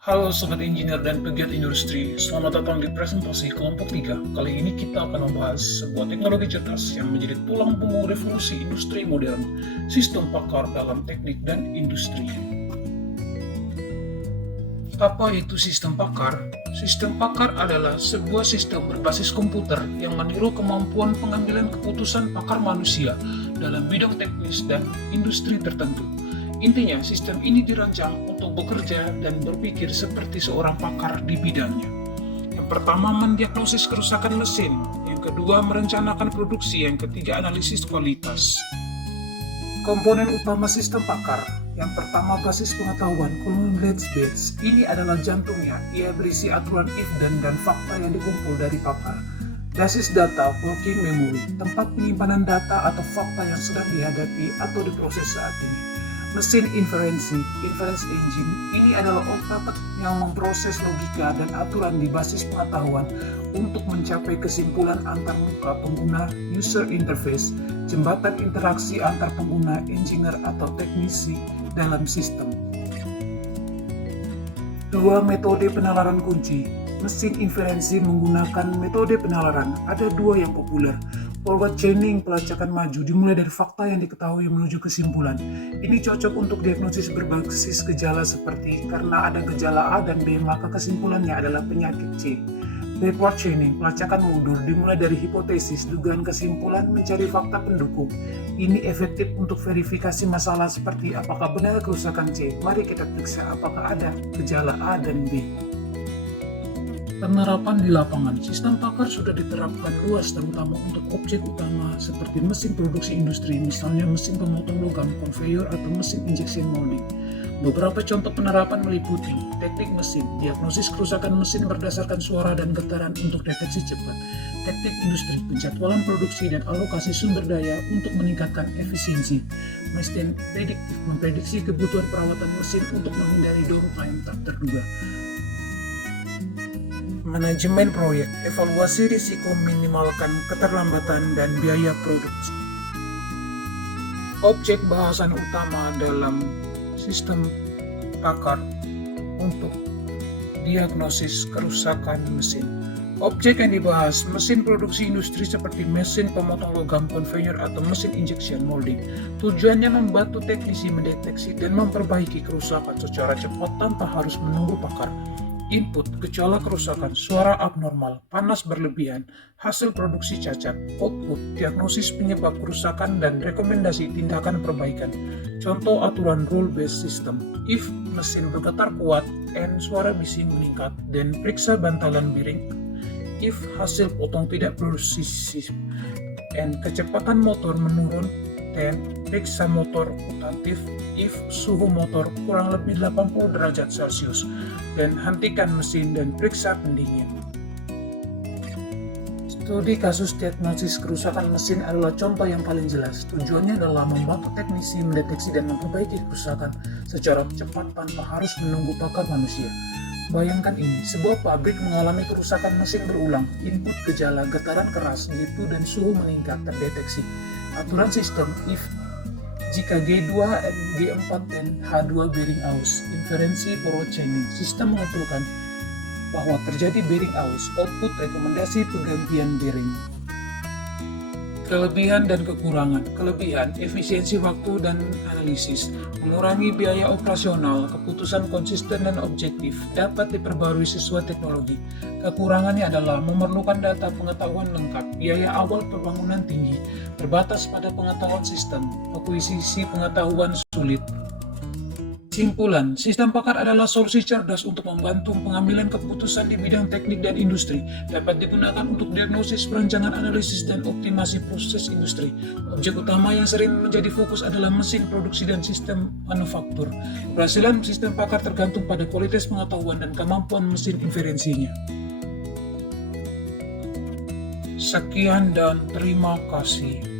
Halo Sobat Engineer dan pegiat industri, selamat datang di presentasi kelompok 3. Kali ini kita akan membahas sebuah teknologi cerdas yang menjadi tulang punggung revolusi industri modern, sistem pakar dalam teknik dan industri. Apa itu sistem pakar? Sistem pakar adalah sebuah sistem berbasis komputer yang meniru kemampuan pengambilan keputusan pakar manusia dalam bidang teknis dan industri tertentu. Intinya, sistem ini dirancang untuk bekerja dan berpikir seperti seorang pakar di bidangnya. Yang pertama, mendiagnosis kerusakan mesin. Yang kedua, merencanakan produksi. Yang ketiga, analisis kualitas. Komponen utama sistem pakar. Yang pertama, basis pengetahuan, knowledge base. Ini adalah jantungnya. Ia berisi aturan if dan fakta yang dikumpul dari pakar. Basis data, working memory, tempat penyimpanan data atau fakta yang sedang dihadapi atau diproses saat ini. Mesin inferensi, inference engine, ini adalah otak yang memproses logika dan aturan di basis pengetahuan untuk mencapai kesimpulan antar muka pengguna, user interface, jembatan interaksi antar pengguna, engineer atau teknisi dalam sistem. Dua metode penalaran kunci. Mesin inferensi menggunakan metode penalaran. Ada dua yang populer. Forward chaining, pelacakan maju, dimulai dari fakta yang diketahui menuju kesimpulan. Ini cocok untuk diagnosis berbasis gejala seperti karena ada gejala A dan B, maka kesimpulannya adalah penyakit C. Backward chaining, pelacakan mundur, dimulai dari hipotesis, dugaan kesimpulan, mencari fakta pendukung. Ini efektif untuk verifikasi masalah seperti apakah benar kerusakan C. Mari kita periksa apakah ada gejala A dan B. Penerapan di lapangan, sistem pakar sudah diterapkan luas terutama untuk objek utama seperti mesin produksi industri, misalnya mesin pemotong logam, conveyor, atau mesin injection molding. Beberapa contoh penerapan meliputi teknik mesin, diagnosis kerusakan mesin berdasarkan suara dan getaran untuk deteksi cepat, teknik industri, penjadwalan produksi dan alokasi sumber daya untuk meningkatkan efisiensi, mesin prediktif, memprediksi kebutuhan perawatan mesin untuk menghindari downtime tak terduga. Manajemen proyek, evaluasi risiko, minimalkan keterlambatan dan biaya produksi. Objek bahasan utama dalam sistem pakar untuk diagnosis kerusakan mesin. Objek yang dibahas, mesin produksi industri seperti mesin pemotong logam, conveyor, atau mesin injection molding. Tujuannya membantu teknisi mendeteksi dan memperbaiki kerusakan secara cepat tanpa harus menunggu pakar. Input, gejala kerusakan, suara abnormal, panas berlebihan, hasil produksi cacat. Output, diagnosis penyebab kerusakan dan rekomendasi tindakan perbaikan. Contoh aturan rule-based system. If mesin bergetar kuat and suara bising meningkat, dan periksa bantalan bearing. If hasil potong tidak presisi and kecepatan motor menurun, dan periksa motor rotatif. If suhu motor kurang lebih 80 derajat Celcius, dan hentikan mesin dan periksa pendingin. Studi kasus diagnosis kerusakan mesin adalah contoh yang paling jelas. Tujuannya adalah membantu teknisi mendeteksi dan memperbaiki kerusakan secara cepat tanpa harus menunggu pakar manusia. Bayangkan ini, sebuah pabrik mengalami kerusakan mesin berulang, input gejala getaran keras, gitu dan suhu meningkat terdeteksi. Aturan sistem if jika G2, G4, dan H2 bearing aus, inferensi forward chaining, sistem mengumpulkan bahwa terjadi bearing aus, output rekomendasi penggantian bearing. Kelebihan dan kekurangan. Kelebihan, efisiensi waktu dan analisis, mengurangi biaya operasional, keputusan konsisten dan objektif, dapat diperbarui sesuai teknologi. Kekurangannya adalah memerlukan data pengetahuan lengkap, biaya awal pembangunan tinggi, terbatas pada pengetahuan sistem, akuisisi pengetahuan sulit. Kesimpulan, sistem pakar adalah solusi cerdas untuk membantu pengambilan keputusan di bidang teknik dan industri, dapat digunakan untuk diagnosis, perancangan, analisis, dan optimasi proses industri. Objek utama yang sering menjadi fokus adalah mesin produksi dan sistem manufaktur. Keberhasilan sistem pakar tergantung pada kualitas pengetahuan dan kemampuan mesin inferensinya. Sekian dan terima kasih.